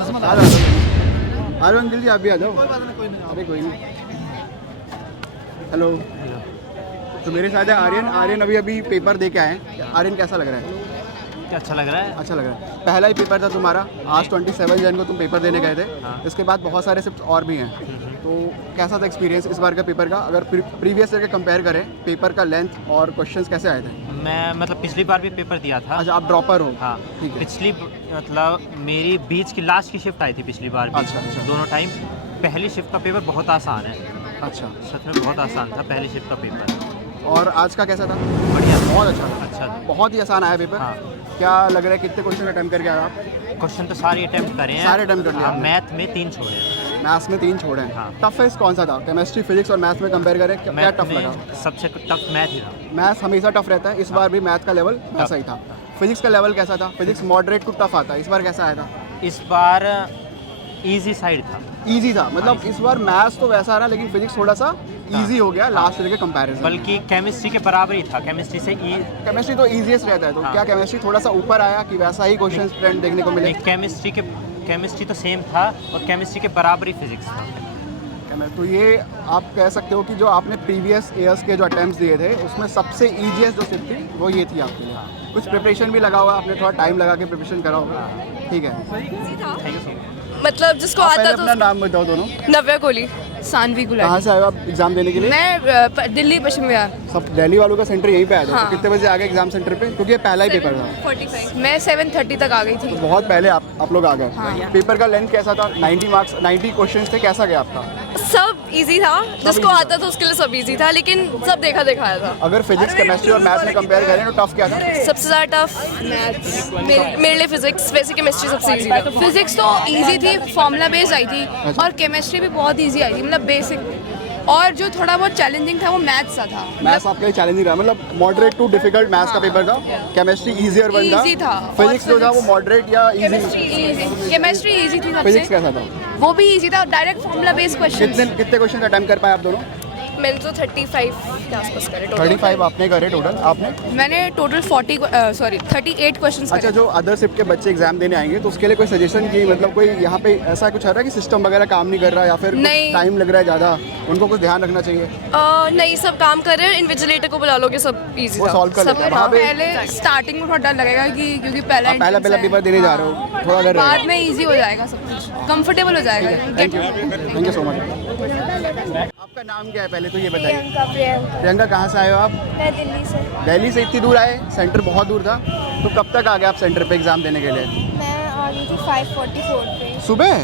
आ जाओ अंकल जी, आप भी आ जाओ। अरे कोई नहीं। हेलो। तो मेरे साथ है आर्यन। आर्यन अभी पेपर दे के आए हैं। आर्यन कैसा लग रहा है? अच्छा लग रहा है। अच्छा लग रहा है। पहला ही पेपर था तुम्हारा, आज 27 जन को तुम पेपर देने गए थे। हाँ। इसके बाद बहुत सारे शिफ्ट और भी हैं, तो कैसा था एक्सपीरियंस इस बार का पेपर का? अगर प्रीवियस ईयर के कंपेयर करें, पेपर का लेंथ और क्वेश्चंस कैसे आए थे? मैं मतलब पिछली बार भी पेपर दिया था। अच्छा, आप ड्रॉपर हो? हाँ, ठीक है। पिछली मतलब मेरी बीच की लास्ट की शिफ्ट आई थी पिछली बार भी। अच्छा। दोनों टाइम पहली शिफ्ट का पेपर बहुत आसान है, अच्छा, सच में बहुत आसान था पहली शिफ्ट का पेपर। और आज का कैसा था? बढ़िया था। बहुत अच्छा था। अच्छा था। बहुत ही आसान आया पेपर। हाँ। क्या लग रहा है, कितने क्वेश्चन अटेम्प्ट करके आए आप? क्वेश्चन तो सारे अटेम्प्ट करे हैं। सारे attempt कर लिए हाँ, आपने? मैथ में 3 छोड़े हैं। मैथ्स में 3 छोड़े हैं। हाँ। टफेस्ट कौन सा था? केमिस्ट्री, फिजिक्स और मैथ्स में कंपेयर करें, क्या मैथ टफ लगा? में सबसे टफ मैथ ही था। मैथ्स हमेशा टफ रहता है, इस बार भी मैथ का लेवल वैसा ही था। फिजिक्स का लेवल कैसा था? फिजिक्स मॉडरेट टू टफ आता है, इस बार कैसा आया था? इस बार इजी साइड था। इजी था, मतलब इस बार मैथ्स तो वैसा रहा, लेकिन फिजिक्स थोड़ा सा इजी हो गया लास्ट ईयर के कंपैरिजन। बल्कि केमिस्ट्री के बराबर ही था, केमिस्ट्री से केमिस्ट्री तो इजीएस्ट रहता है, तो हाँ। क्या केमिस्ट्री थोड़ा सा ऊपर आया कि वैसा ही क्वेश्चन ट्रेंड देखने को मिले? केमिस्ट्री तो सेम था और केमिस्ट्री के बराबर ही फिजिक्स था। तो ये आप कह सकते हो कि जो आपने प्रीवियस ईयर्स के जो अटेम्प्ट्स दिए थे, उसमें सबसे ईजीएस्ट जो शिफ्ट थी वो ये थी आपके लिए। कुछ प्रिपरेशन भी लगा हुआ, आपने थोड़ा टाइम लगा के प्रिपरेशन करा होगा। ठीक है, थैंक यू सो मच। मतलब जिसको आप आता पहले तो अपना नाम बताओ दोनों। नव्या कोहली, सानवी कहाँ गुलाटी। से आए हो आप एग्जाम देने के लिए? मैं दिल्ली पश्चिम बिहार। सब दिल्ली वालों का सेंटर यहीं पे आया था। हाँ। तो कितने बजे आ गए एग्जाम सेंटर पे? क्योंकि ये पहला ही पेपर था। 45 मैं 7:30 तक आ गई थी। तो बहुत पहले आप लोग आ गए। हाँ। पेपर का लेंथ कैसा था? 90 मार्क्स, 90 क्वेश्चंस थे, कैसा गया आपका? सब इजी था, जिसको easy आता था उसके लिए सब इजी था, लेकिन सब देखा दिखाया था। अगर फिजिक्स, केमिस्ट्री और मैथ में कंपेयर करें तो टफ क्या था? सबसे ज़्यादा टफ मैथ्स मेरे लिए फिजिक्स, वैसे केमिस्ट्री सबसे इजी था। फिजिक्स तो इजी थी, फॉर्मूला बेस्ड आई थी, और केमिस्ट्री भी बहुत इजी आई थी, मतलब बेसिक। और जो थोड़ा बहुत चैलेंजिंग था वो मैथ्स सा था। मैथ्स आपके लिए चैलेंजिंग रहा, मतलब मॉडरेट टू डिफिकल्ट मैथ्स का पेपर था। केमिस्ट्री इजियर वन था। Easy था। फिजिक्स जो था वो मॉडरेट या इजी? केमिस्ट्री इजी थी फिजिक्स सबसे, कैसा था? वो भी इजी था, डायरेक्ट फॉर्मूला बेस्ड क्वेश्चन। कितने क्वेश्चन अटेम्प्ट कर पाए आप दोनों? मैंने तो 35 के आसपास करे टोटल। 35 आपने करे टोटल? आपने? मैंने टोटल 38 क्वेश्चंस अच्छा, करे। जो अदर शिफ्ट के बच्चे एग्जाम देने आएंगे तो उसके लिए कोई सजेशन की, मतलब कोई यहाँ पे ऐसा कुछ आ रहा है कि सिस्टम वगैरह काम नहीं कर रहा या फिर नहीं। टाइम लग रहा है ज़्यादा, उनको कुछ ध्यान रखना चाहिए? नहीं, सब काम कर रहे हैं, इन्विजिलेटर को बुला लोगे, सब इजी वो था। solve कर लेता है। हाँ, वहाँ पे- पहले स्टार्टिंग में थोड़ा डर लगेगा कि क्योंकि पहला पहला entrance है। पेपर देने जा रहे हो, थोड़ा डर बाद रहेगा। में इजी हो जाएगा, सब कुछ कंफर्टेबल हो जाएगा। Thank you so much. आपका नाम क्या है पहले तो ये बताइए? प्रियंका। प्रियंका, कहाँ से आए हो आप? मैं दिल्ली से। दिल्ली से इतनी दूर आए? सेंटर बहुत दूर था, तो कब तक आ गए आप सेंटर पे एग्जाम देने के लिए? मैं आ गई थी 5:44 पे। सुबह?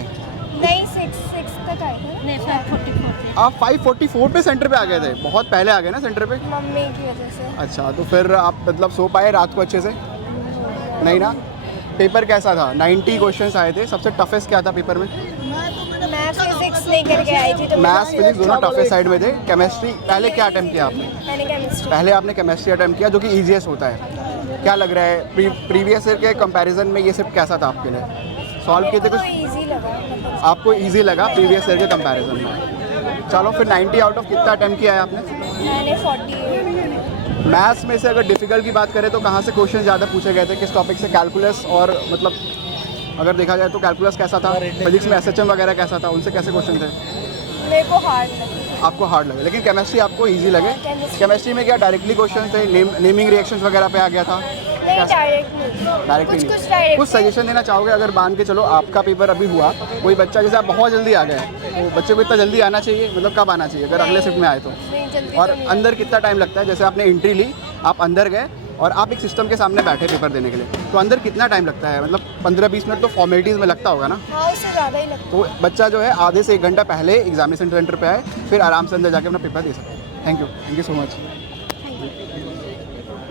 नहीं, 6 तक आई थी। नहीं, 5:44 पे। आप 5:44 पे सेंटर पे आ गए थे? बहुत पहले आ गए ना सेंटर पे। मम्मी की वजह से। अच्छा, तो फिर आप मतलब सो पाए रात को अच्छे से? नहीं ना? पेपर कैसा था? 90 क्वेश्चंस आए थे, सबसे टफेस्ट क्या था पेपर में? मैं फिजिक्स नहीं करके आई थी, तो मैथ्स, फिजिक्स दोनों टफेस्ट साइड में थे। केमिस्ट्री पहले क्या अटेम्प्ट किया आपने? मैंने केमिस्ट्री। पहले आपने केमिस्ट्री अटेम्प्ट किया, जो कि ईजीएस्ट होता है। क्या लग रहा है प्रीवियस ईयर के कंपैरिजन में ये शिफ्ट कैसा था आपके लिए? सॉल्व किए थे कुछ? इजी लगा, मतलब आपको इजी लगा प्रीवियस ईयर के कंपैरिजन में? चलो, फिर 90 आउट ऑफ कितना अटेम्प्ट किया है आपने? मैंने 48। मैथ्स में से अगर डिफ़िकल्ट की बात करें तो कहाँ से क्वेश्चन ज़्यादा पूछे गए थे, किस टॉपिक से? कैलकुलस, और मतलब अगर देखा जाए तो कैलकुलस कैसा था? फिजिक्स में एसएचएम वगैरह कैसा था? उनसे कैसे क्वेश्चन थे? मेरे को हार्ड लगा। आपको हार्ड लगे, लेकिन केमिस्ट्री आपको इजी लगे? chemistry- केमिस्ट्री में क्या डायरेक्टली क्वेश्चन थे? नेमिंग रिएक्शंस वगैरह पे आ गया था? नहीं, डायरेक्ट नहीं। डायरेक्टली कुछ डायरेक्ट। कुछ सजेशन देना चाहोगे? अगर मान के चलो आपका पेपर अभी हुआ, कोई बच्चा जैसे आप बहुत जल्दी आ गए, तो बच्चे को इतना जल्दी आना चाहिए, मतलब कब आना चाहिए अगर अगले शिफ्ट में आए तो? नहीं, जल्दी और तो नहीं। अंदर कितना टाइम लगता है? जैसे आपने एंट्री ली, आप अंदर गए और आप एक सिस्टम के सामने बैठे पेपर देने के लिए, तो अंदर कितना टाइम लगता है? मतलब 15-20 मिनट तो फॉर्मेलिटीज़ में लगता होगा ना? हाँ, उससे ज़्यादा ही लगता तो बच्चा जो है आधे से 1 घंटा पहले एग्जामिनेशन सेंटर पे आए, फिर आराम से अंदर जाके अपना पेपर दे सकते हैं। Thank you so much.